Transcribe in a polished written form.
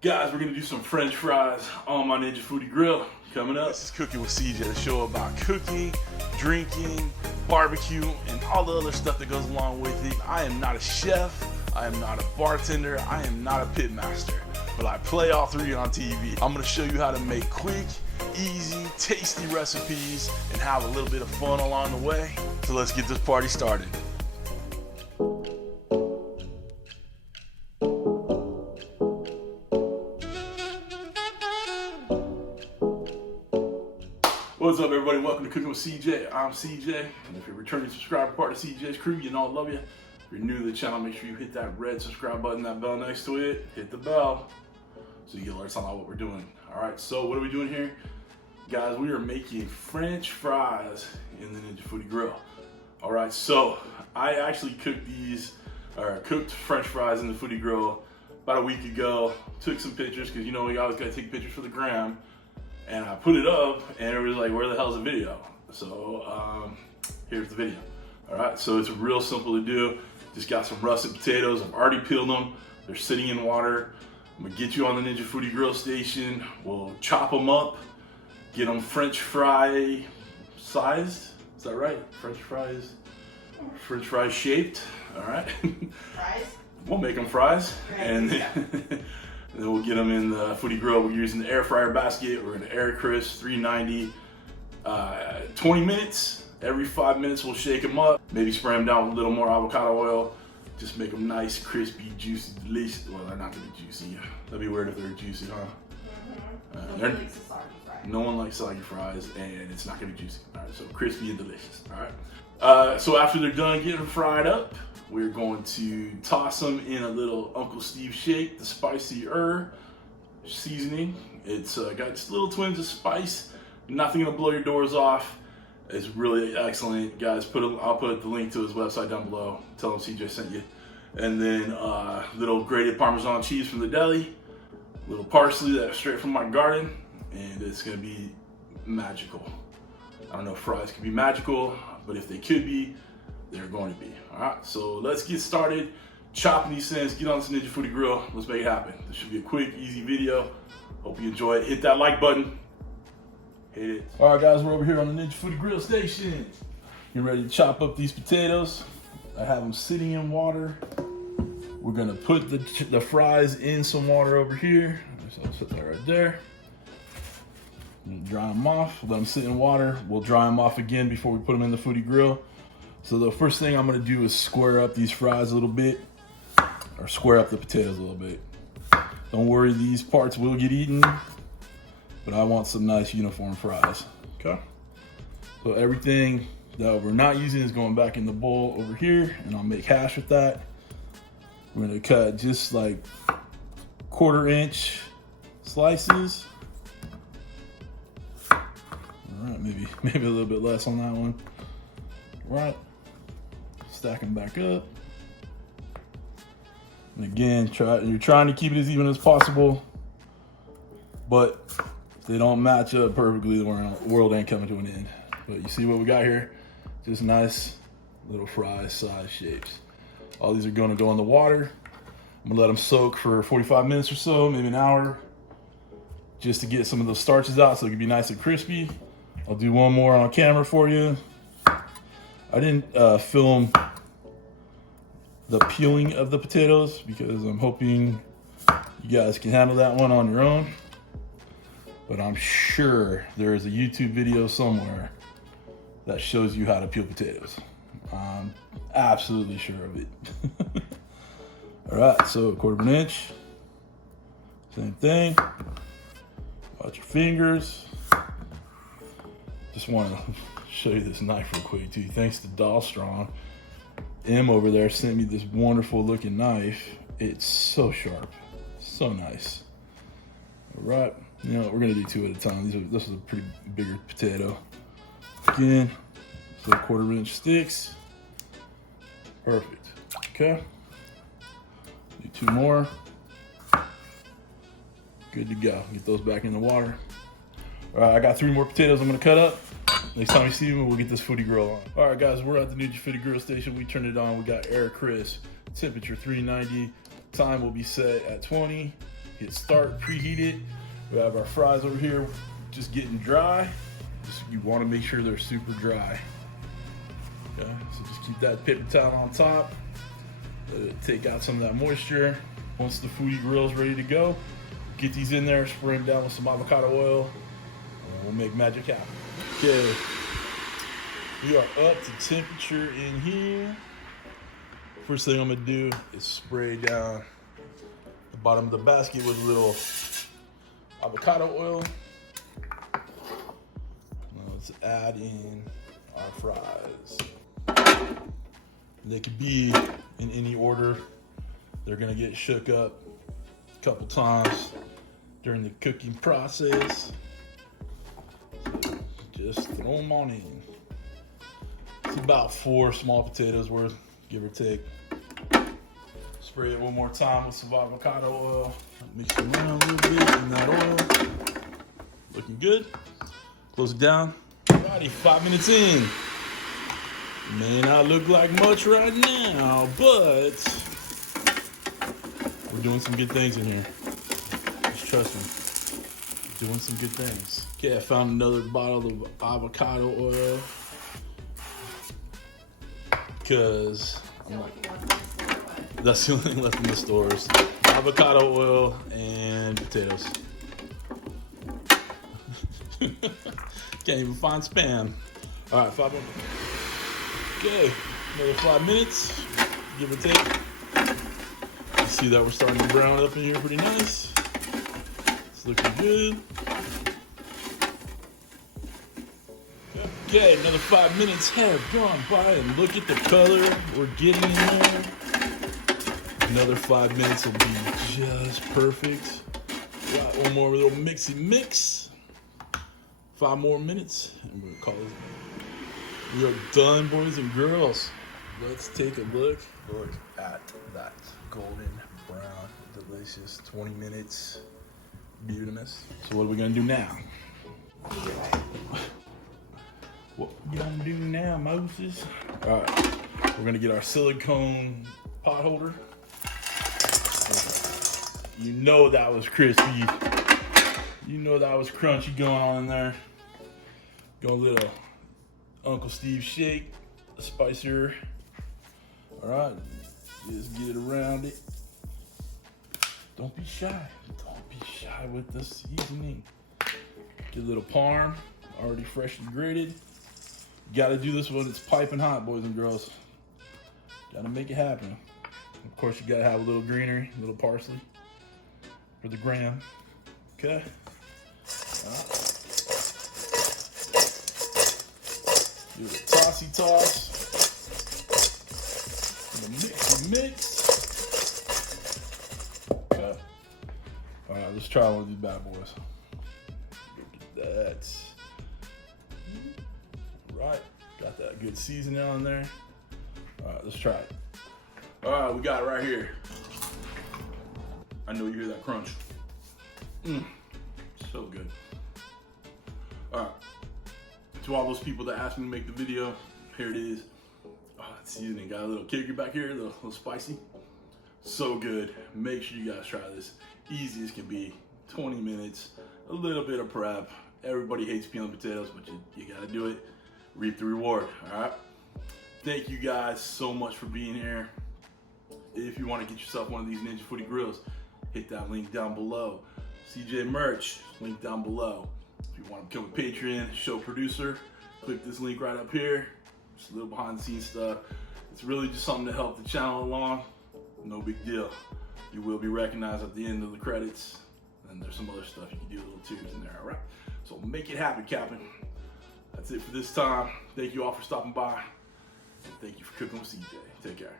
Guys, we're gonna do some French fries on my Ninja Foodi Grill coming up. This is Cooking with CJ, the show about cooking, drinking, barbecue, and all the other stuff that goes along with it. I am not a chef, I am not a bartender, I am not a pit master, but I play all three on TV. I'm gonna show you how to make quick, easy, tasty recipes and have a little bit of fun along the way. So let's get this party started. What's up, everybody? Welcome to Cooking with CJ. I'm CJ, and if you're a returning subscriber, part of CJ's crew, you know I love you. If you're new to the channel, make sure you hit that red subscribe button, that bell next to it. Hit the bell so you get alerts on what we're doing. All right, so what are we doing here? Guys, we are making French fries in the Ninja Foodi Grill. All right, so I actually cooked French fries in the Foodi Grill about a week ago. Took some pictures, because you know we always gotta take pictures for the gram. And I put it up, and it was like, where the hell's the video? So here's the video. All right, so it's real simple to do. Just got some russet potatoes. I've already peeled them. They're sitting in water. I'm gonna get you on the Ninja Foodi Grill station. We'll chop them up, get them French fry sized. Is that right? French fries shaped. All right. Fries? We'll make them fries. Right. And then we'll get them in the Foodi Grill. We're using the air fryer basket. We're gonna air crisp 390, 20 minutes. Every 5 minutes we'll shake them up. Maybe spray them down with a little more avocado oil. Just make them nice, crispy, juicy, delicious. Well, they're not gonna be juicy. That'd be weird if they're juicy, huh? Nobody likes a soggy fry. No one likes soggy fries, and it's not gonna be juicy. All right, so crispy and delicious. All right. So after they're done getting fried up, we're going to toss them in a little Uncle Steve shake, the spicy seasoning. It's got just little twinges of spice. Nothing gonna blow your doors off. It's really excellent, guys. I'll put the link to his website down below. Tell him CJ sent you. And then little grated Parmesan cheese from the deli, little parsley that's straight from my garden, and it's gonna be magical. I don't know if fries could be magical, but if they could be, they're going to be. All right, so let's get started chopping these things. Get on this Ninja Foodi Grill. Let's make it happen. This should be a quick, easy video. Hope you enjoy it. Hit that like button. Hit it. All right, guys, we're over here on the Ninja Foodi Grill station. Getting ready to chop up these potatoes. I have them sitting in water. We're gonna put the fries in some water over here. So I'll put that right there. Dry them off. Let them sit in water. We'll dry them off again before we put them in the Foodi Grill. So the first thing I'm gonna do is square up these fries a little bit, or square up the potatoes a little bit. Don't worry, these parts will get eaten, but I want some nice uniform fries, okay? So everything that we're not using is going back in the bowl over here, and I'll make hash with that. We're gonna cut just like 1/4-inch slices. All right, maybe a little bit less on that one. All right. Stack them back up. And again, you're trying to keep it as even as possible, but if they don't match up perfectly, the world ain't coming to an end. But you see what we got here? Just nice little fry size shapes. All these are gonna go in the water. I'm gonna let them soak for 45 minutes or so, maybe an hour, just to get some of those starches out so it can be nice and crispy. I'll do one more on camera for you. I didn't film the peeling of the potatoes because I'm hoping you guys can handle that one on your own. But I'm sure there is a YouTube video somewhere that shows you how to peel potatoes. I'm absolutely sure of it. All right, so 1/4 inch. Same thing. Watch your fingers. Just want to show you this knife real quick too. Thanks to Doll Strong. M over there sent me this wonderful looking knife. It's so sharp, so nice. All right, you know what, we're gonna do 2 at a time. This is a pretty bigger potato. Again, so 1/4-inch sticks. Perfect. Okay. Do 2 more. Good to go. Get those back in the water. All right, I got 3 more potatoes I'm gonna cut up. Next time you see me, we'll get this Foodi Grill on. All right, guys, we're at the Ninja Foodi Grill station. We turned it on. We got air crisp, temperature 390. Time will be set at 20. hit start, preheat it. We have our fries over here just getting dry. You want to make sure they're super dry. Okay, so just keep that paper towel on top. Let it take out some of that moisture. Once the Foodi Grill is ready to go, get these in there, spray them down with some avocado oil, and we'll make magic happen. Okay, we are up to temperature in here. First thing I'm gonna do is spray down the bottom of the basket with a little avocado oil. Now let's add in our fries. They could be in any order. They're gonna get shook up a couple times during the cooking process. Just throw them on in. It's about 4 small potatoes worth, give or take. Spray it one more time with some avocado oil. Mix it around a little bit in that oil. Looking good. Close it down. Alrighty, 5 minutes in. May not look like much right now, but we're doing some good things in here. Just trust me. We're doing some good things. Okay, I found another bottle of avocado oil because I'm like, that's the only thing left in the stores. Avocado oil and potatoes. Can't even find Spam. All right, 5 minutes. Okay, another 5 minutes, give or take. You see that we're starting to brown up in here pretty nice. It's looking good. Okay, another 5 minutes have gone by, and look at the color we're getting in there. Another 5 minutes will be just perfect. Got one more little mixy mix. 5 more minutes, and we'll call it. We are done, boys and girls. Let's take a look. Look at that golden brown, delicious 20 minutes. Beautiness. So what are we gonna do now? What we gonna do now, Moses? All right, we're gonna get our silicone pot holder. You know that was crispy. You know that was crunchy going on in there. Go a little Uncle Steve shake, a spicier. All right, just get it around it. Don't be shy. Don't be shy with the seasoning. Get a little parm, already freshly grated. You gotta do this when it's piping hot, boys and girls. Gotta make it happen. Of course, you gotta have a little greenery, a little parsley for the gram. Okay. Do a tossy toss. And a mixy mix. Okay. All right, let's try one of these bad boys. Look at that. All right, got that good seasoning on there. All right, let's try it. All right, we got it right here. I know you hear that crunch. So good. All right. To all those people that asked me to make the video, here it is. Oh, that seasoning got a little kicker back here, a little spicy. So good. Make sure you guys try this. Easy as can be. 20 minutes, a little bit of prep. Everybody hates peeling potatoes, but you gotta do it. Reap the reward, all right? Thank you guys so much for being here. If you want to get yourself one of these Ninja Foodi Grills, hit that link down below. CJ merch, link down below. If you want to become a Patreon show producer, click this link right up here. Just a little behind the scenes stuff. It's really just something to help the channel along. No big deal. You will be recognized at the end of the credits. And there's some other stuff you can do, little tiers in there, all right? So make it happen, Captain. That's it for this time. Thank you all for stopping by. And thank you for cooking with CJ. Take care.